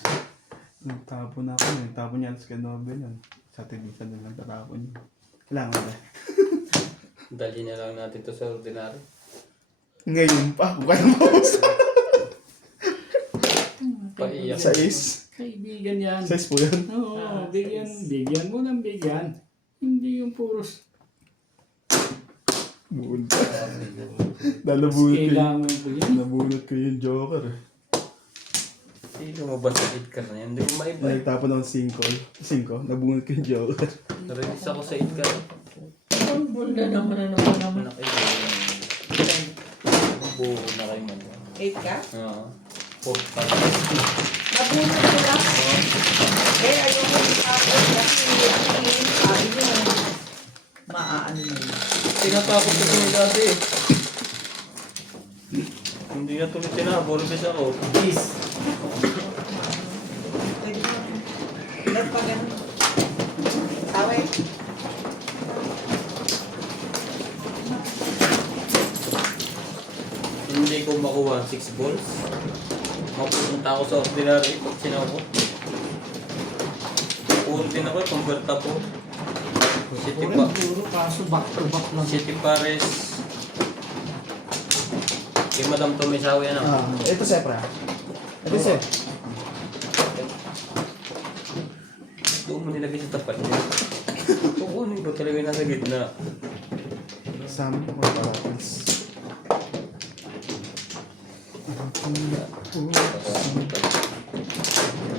Nagtapon na ako. Nagtapon niya sa Nobel yun. Sa tinisan na lang tatapon yun. Kailangan ba? Dali na lang natin to sa ordinary. Ngayon pa. Kung kaya mo. Paiyak. Sa is. Kaibigan yan. Size po yan. Oo, bigyan mo ng bigyan. Hindi yung puros. Bunta. Nalabunot ko yun. Kailangan ko yan. Nabunot ko yung Joker. Hindi lumabas sa 8 ka na yan. Hindi ko maiba. Nagtapon ako 5. Nabunot ko yung Joker. Narelease ako sa 8 ka. Bunda naman naman. Buo na kayo man. 8 ka? Oo. 4 pa. Nabunod ko lang. Ayoko yung tapos kasi sabi niya, maaano na yun. Tinatakot ko sa dati eh. Hindi na tuloy tinabulbis ako. Please. Pwede mo. Ilan pa ganun? Tawag. Hindi ko makuha 6 balls. Mapupunta ako sa ordinary pag sinaw ko. Puro din ako, converta po. Puro kaso back to back lang. City Pares. Kay Madam Tomisawi yan ah. Ito sepra. Ito sepra. Doon mo nilagay sa tapat niya. Kukunin ko talaga yung nasa gitna. Sama ko mga parapins.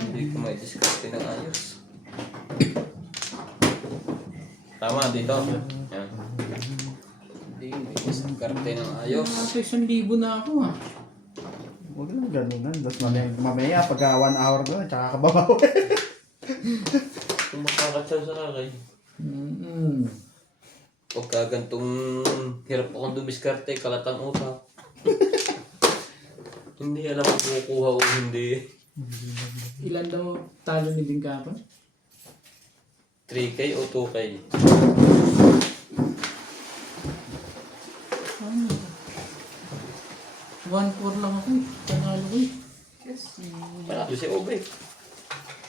Hindi ko may discarte ng ayos. Tama, dito. Yan. Hindi may discarte ng ayos. Nasa 1,000 na ako ah. Huwag lang ganunan. Tapos mamaya pagka 1 hour na, tsaka ka babawi. Kung makakatsaw sa kakay. Pagka gantong hirap akong dumiskarte, kalatang utak. Hindi alam kung kukuha o hindi. Ilan daw talo ni Bingkapan? 3K o 2K? 1-4 lang ako eh. Panalo ko eh. Panalo si Obe.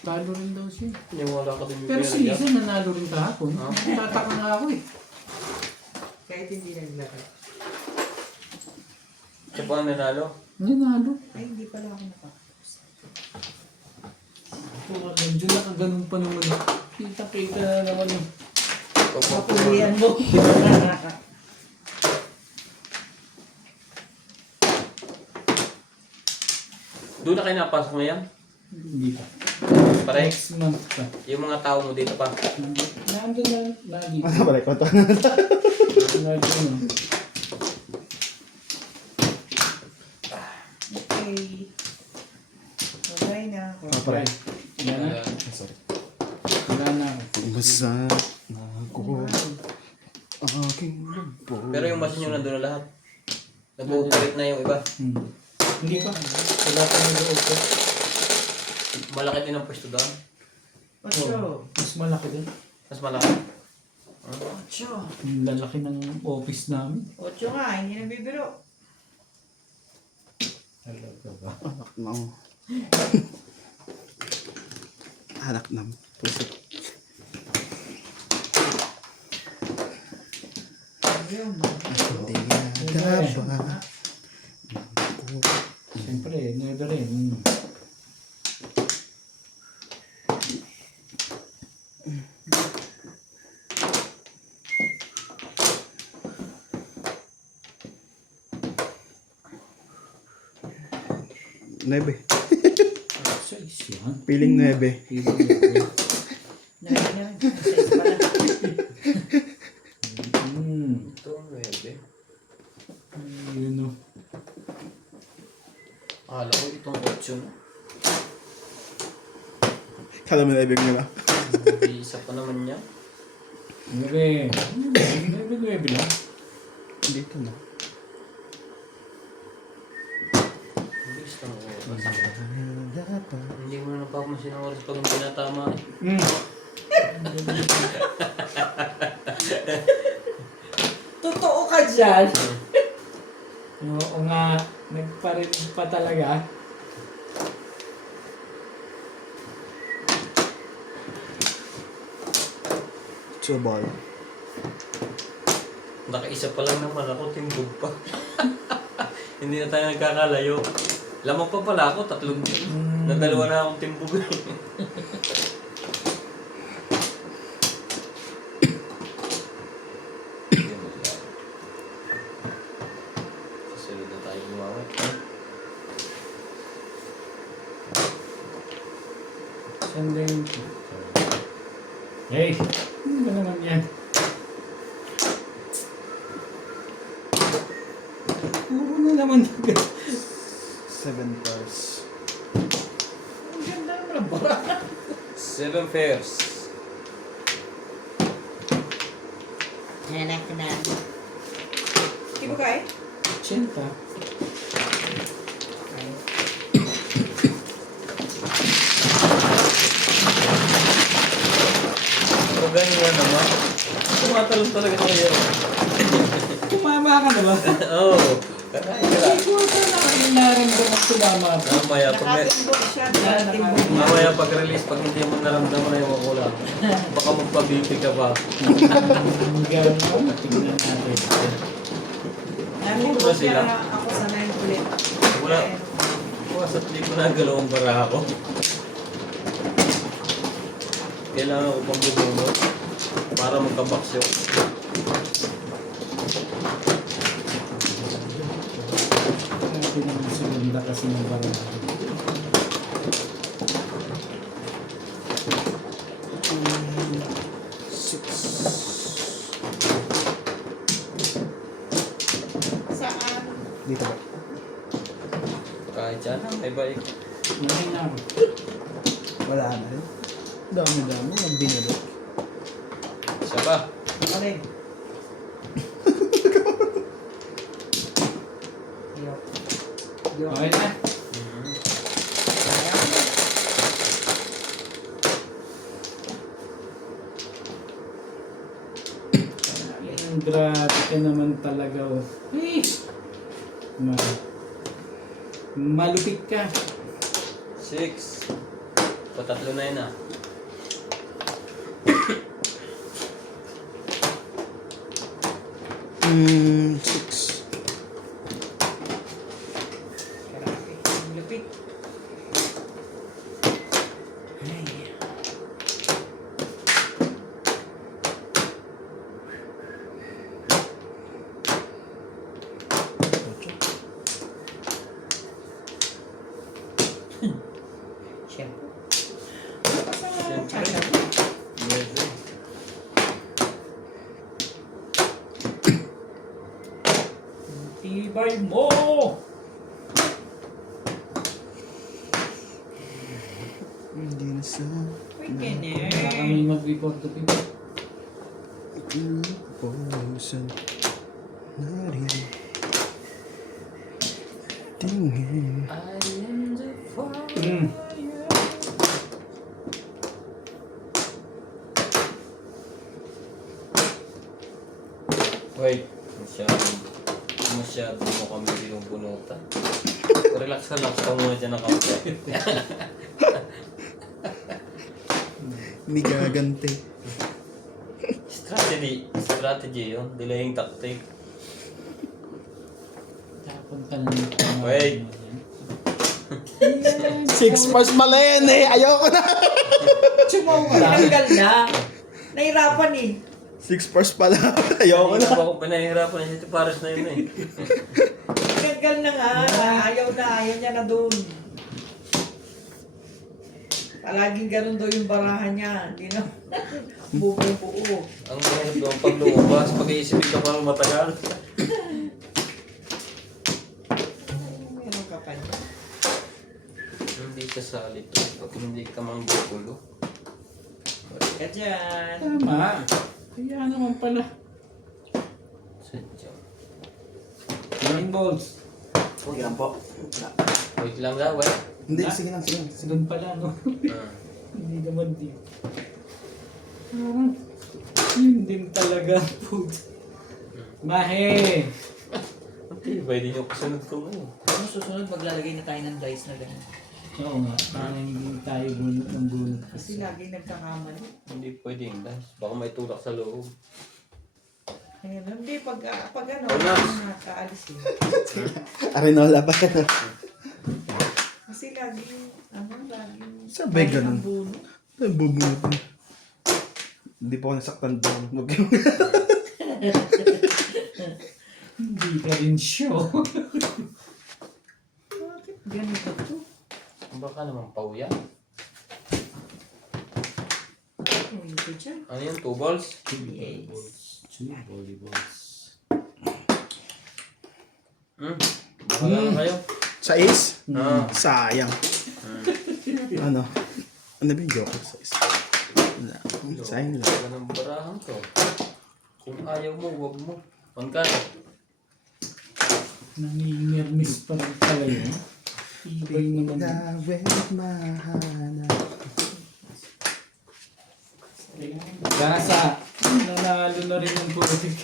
Talo rin daw siya. Niwala ka din yung Pero si pera Lisa nanalo rin kahapon. Tataka nga ako eh. Kahit hindi naglaro. Siya pa ang nanalo? Nanalo. Ay, hindi pala ako nakapos. Medyo nakaganon pa naman eh. Kita-kita na naman yung Kapulian mo. Doon na kayo napasok ngayon? hindi pa. Pare, Next month pa. yung mga tao mo dito pa. Nandun na, lagi. Ano ba? Konto na. Nandun na. Okay. Bye na ako. Okay. Wala na? Sorry. Wala na ako. Basta ako aking lubo. Pero yung machine yung nandun na lahat. Nag-ooperate na yung iba. Hindi pa. Wala pa nag-loob ko. Malaki din ang pwesto doon. Ocho. Mas malaki din. Mas malaki. Ocho. Ang lalaki ng office namin. Ocho nga, hindi na bibiro. Talaga ba? Anak ng anak ng puso. Ayun. Hindi nga ba? Siyempre, never rin. Nebe. Size yan. Piling nebe. Nari na. Size pala. Ito ang 9. Yun o. Akala ko itong 8 na. Kala mo nebe nila. Isa pa naman niya. Nuebe. Nuebe lang. Dito na. Bilis lang oras. Hindi mo na napapansin ang oras pag hindi natama eh. Totoo ka dyan. Oo nga. Nagparinig pa talaga. Subal. Nakaisa pa lang naman ako, timbog pa. Hindi na tayo nagkakalayo. Lamang pa pala ako, 3. Nadalawa na akong timbog. Susunod na tayo gumawa. Sunday. Hey! Ano ba naman yan? Puro na naman. 7 cars. Ang ganda naman ang bara. 7 pairs. Nanak na. Hindi mo kaya? Chenta. O ganun nga naman. Tumatalon talaga tayo. Tumama ka na ba? Oo. Kakain ka lang. Siguro ka na naramdaman tumama ka. Mamaya pag Nakatimbog siya. Nakatimbog. mamaya pag-release, pag hindi mo naramdaman na yung wala, baka magpa-BP ka pa. Ang gano'n. Tingnan natin. Natimbog siya. Ako sanay ulit. Wala. Sa trip ko nagalaw ang bara ako. Kailangan ko pang bubunot para magkabaksyo. Natin ang segunda kasi ng barang. Saan? Dito ba? Kahit yan, may bike. Ngayon na. Wala na rin. Dami-dami ang binulot. Isa pa. Alin? Okay na. Grabe ka naman talaga. Oh. Hey! Malupit ka. 6. Patatlo na yun ah. Six. Grabe. Ang lupit. Siyempre. Siyempre. Medyo. Tibay mo! sa Weekender. Baka kami mag-report to people. puso narin tingin. Wait, masyado mo kami yung bunutan. Relax ka muna dyan ng kape. Hindi gagante. Strategy yun. Delaying tactic. Tapunta na nito. Wait. 6 Mars pala yan eh. Ayoko na. Chumaw ka lang. Tinanggal na. Nahirapan eh. 6 Mars pala. Ayoko na. Kanina pa ako pinahihirapan na si Paris na yun eh. Tinanggal na nga. Ayaw niya na doon. Palaging ganun daw yung barahan niya. Hindi na. Buo. Ang mahirap doon pag lumabas, pag-iisipin ka parang matagal. Meron ka pa niya. Hindi ka salit pag hindi ka manggugulo. Balik ka dyan. Tama. Kaya naman pala. Sadya. 9 volts. Huwag yan po. Wait lang daw, wait. Hindi, sige lang. Doon pala, no? Hindi naman din. Yun din talaga. Mahe! Matibay din yung kasunod ko ngayon. Ano susunod, maglalagay na tayo ng dice na gano'n. Oo nga, parang hindi tayo bunot ng bunot. Kasi lagi nagkakamali. Hindi pwedeng guys. Baka may tulak sa loob. Ayun, hindi, pag ano, Wala. nakaalis yun. Arenola pa yan. Kasi laging, Sabay ganun. ang buno. Bubunot. Hindi po ako nasaktan doon. Hindi ka rin sure. Bakit ganito to? Baka naman pauya. Ano ko dyan? Ano yun? 2 balls? Yes. 2 volleyballs. Bahala na kayo. Sa ace? Ah. Sayang. Ano? Ano ba yung joker sa ace? Wala. Sayang lang. Wala ng barahan to. Kung ayaw mo, wag mo. Pangkat. Nangingermis pa rin pala yun. Ibay naman. Lawet mahanap. Gasa! Nanalo na rin yung putik.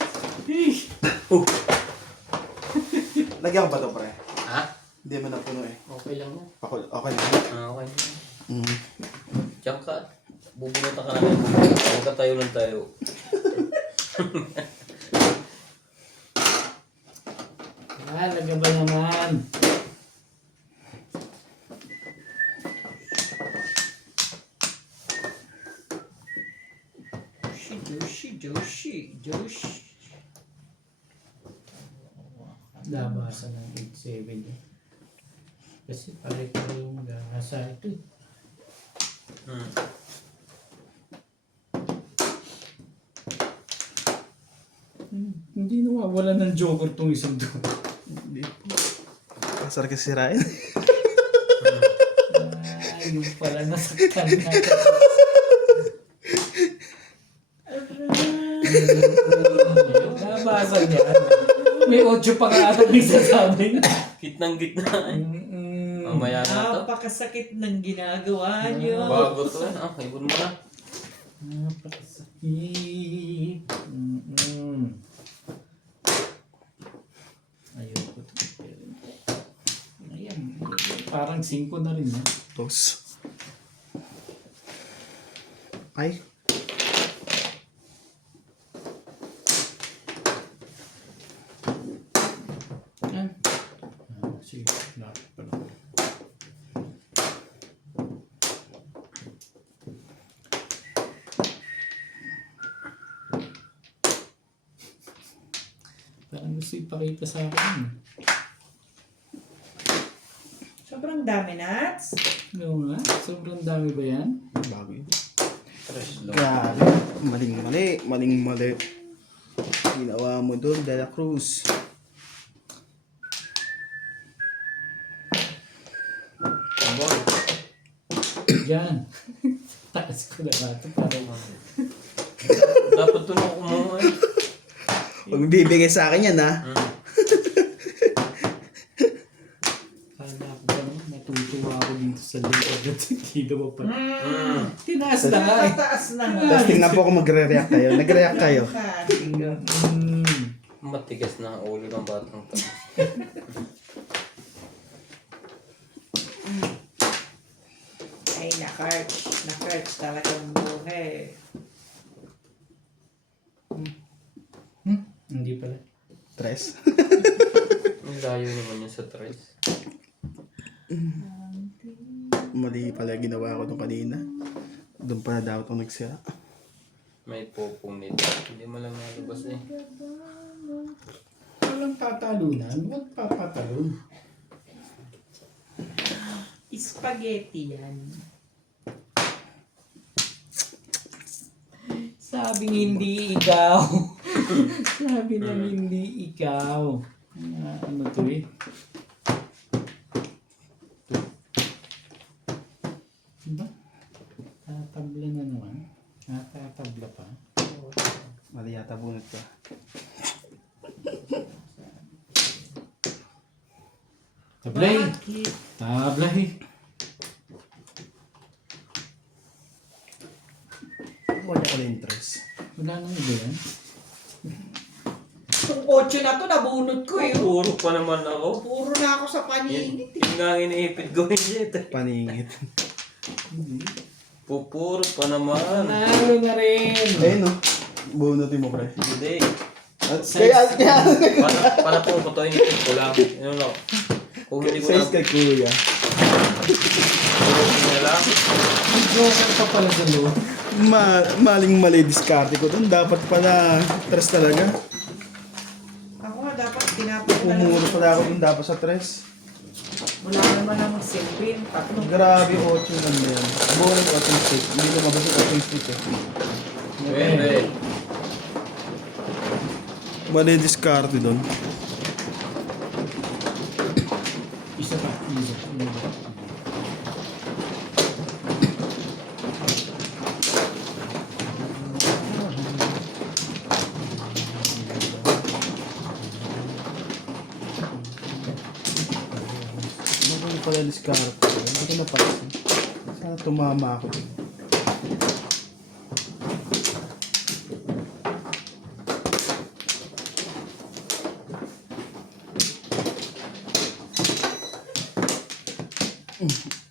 Lagyan ko ba ito, pre? Ha? Hindi mo na puno eh. Okay lang mo. Okay lang. Okay. Mm. Diyan ka. Bubunutan ka namin. Huwag ka tayo lang tayo. Halaga ba naman? Joshi. Labasan ng 8-7 eh. Kasi pare-pare yung gasa ito eh. Hindi nawawala ng joker tong isang doon. Hindi po. Pasar kasi sirain. Yung pala nasaktan natin. Labasan niya. May 8 pa nga ata may sasabi. Gitnang gitna. Mamaya na to. Napakasakit ng ginagawa niyo. Bago to eh. Ibon mo na. Napakasakit. Ayoko to. Ayan. Parang 5 na rin. Ha? Tos. Ay. Yan. Sige. Lapit pa lang. Parang gusto ipakita sa akin. Sobrang dami, Nats. Oo nga. Sobrang dami ba yan? Bago yun. Fresh low. Grabe. Maling-mali. Ginawa mo doon, De La Cruz. Ambon. dyan. Taas ko na ito para Dapat doon ako kumuha eh. Huwag bibigay sa akin yan, ha? Kala ko ba natutuwa ako dito sa likod at hindi naman pa. Mm. Tinaas na nga eh. Nakataas na nga. Tapos tingnan po kung magre-react kayo. Nag-react kayo. Matigas na ang ulo ng batang to. Ay, na-curch talagang buhay. Hindi pala. Tres. Ang layo naman yun sa tres. Mali pala ginawa ko nung kanina. Doon pala daw itong nagsira. May popong nito. Hindi mo lang nalabas eh. Walang tatalunan. Huwag papatalon. Spaghetti yan. Sabing hindi ikaw. Sabi nang hindi ikaw. Ano to eh? Diba? Tatabla na naman. Tatabla pa. Mali yata bunot pa. Tablay! Bakit? Tablay! Wala ko na yung tres. Wala nang iba yan. Itong 8 na to, nabunot ko eh. Puro pa naman ako. Puro na ako sa paninit. Yun nga ang iniipit ko yun. Paningit. Pupuro pa naman. Nanalo na rin! Ayun, no? Bunutin mo, pre. Hindi. At kaya, Para po ko to iniipit ko lang. Ano lang. Kung hindi ko size lang kay kuya. puro na lang. Ang joker pa pala sa loob. Maling-mali diskarte ko doon. Dapat pala tres talaga. Ako nga dapat tinapos ko na lang. Pumuro pala ako doon dapat sa tres. Wala naman namang silbin. Tatlong Grabe, 8 lang yan. Buwan ng 8 stick. Hindi ko mabasa 8 stick eh. Pwede. Mali diskarte doon. Isa pa. Isa. Mali pala diskarte. Hindi ko napansin. Sana tumama ako.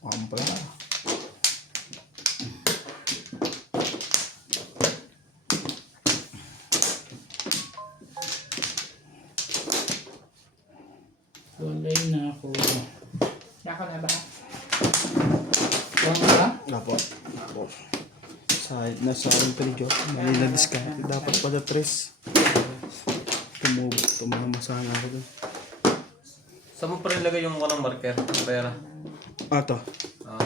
Ampla. Walay na ako. Nako na ba? Tama ba? Apo. Apo. Nasa intelligent. Mali na diskarte. Dapat pala tres. Tumama sana ako doon. Saan mo pa rin lagay yung kanang marker? Pera. Ato. Ah.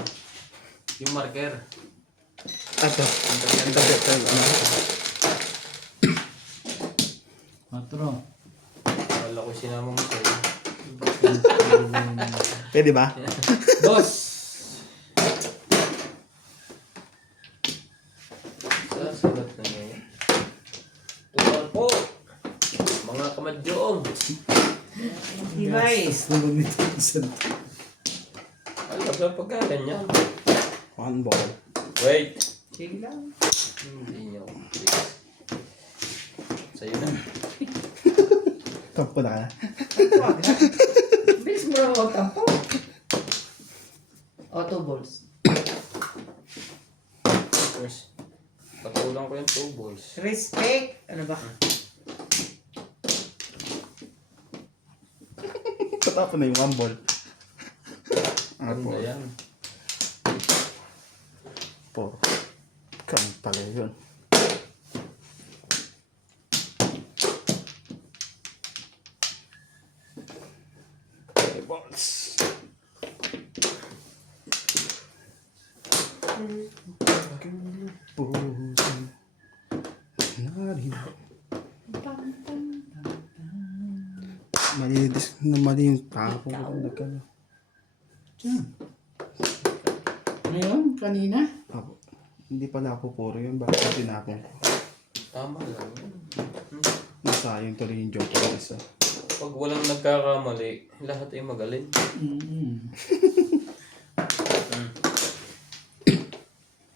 Yung marker. Ato. Ito. Patro. Wala ko sinama mo sa'yo. Pwede ba? Boss! Sasalat na ngayon. Tuwan po! Mga kamadyoong! Device. Naman nito isang. Alam na pagkalan niya. One ball. Wait! Sige lang. Hindi niyo. Please. Sa'yo na. Tampo na ka. Wag na. Bilis mo lang magtampo. Auto balls. First. Patulang ko yung 2 balls. Respect. Ano ba? Tatapon na yung one ball. Ano na yan? 4. Kang pala yun. Okay, balls. Puso na rin. Mali yung tapo ko. Diyan. Ngayon, kanina. Opo. Hindi pala ako puro yun. Bakit tinapon ko? Tama lang yun. Nasayang tuloy yung joke ko isa. Pag walang nagkakamali, lahat ay magaling.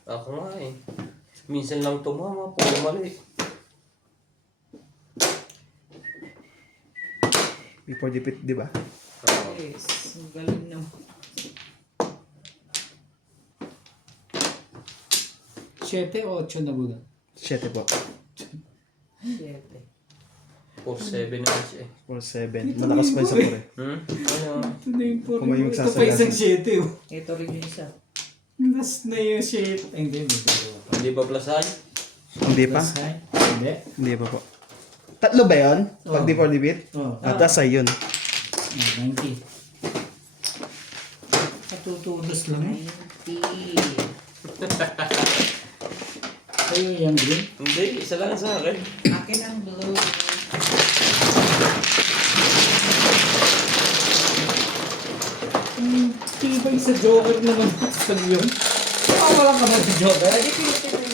Ako nga eh. Minsan lang tumama, puro mali. Before the pit, di ba? Yes, ang galing naman. 7 o 8 na bulan. 7 po. 7. 4-7 na siya eh. 4-7. Malakas pa yung sa pure. Ano? Ito na yung 4. Kung may Ito pa magsasagasa. isang 7 oh. Ito rin yung isa. Last na yung 7. Ay, hindi. Hindi ba plasay? Hindi pa? Last na. Hindi. Hindi pa po. Tatlo ba yun? Pag Oo. before the pit? Oh. At asay yun. 90. Katutulos lang. 90. Kayo yung green. Hindi, isa lang sa akin. Akin ang blue. Tibay sa Joker naman. Saan yun? Wala ka na sa Joker. Pwede pilitin mo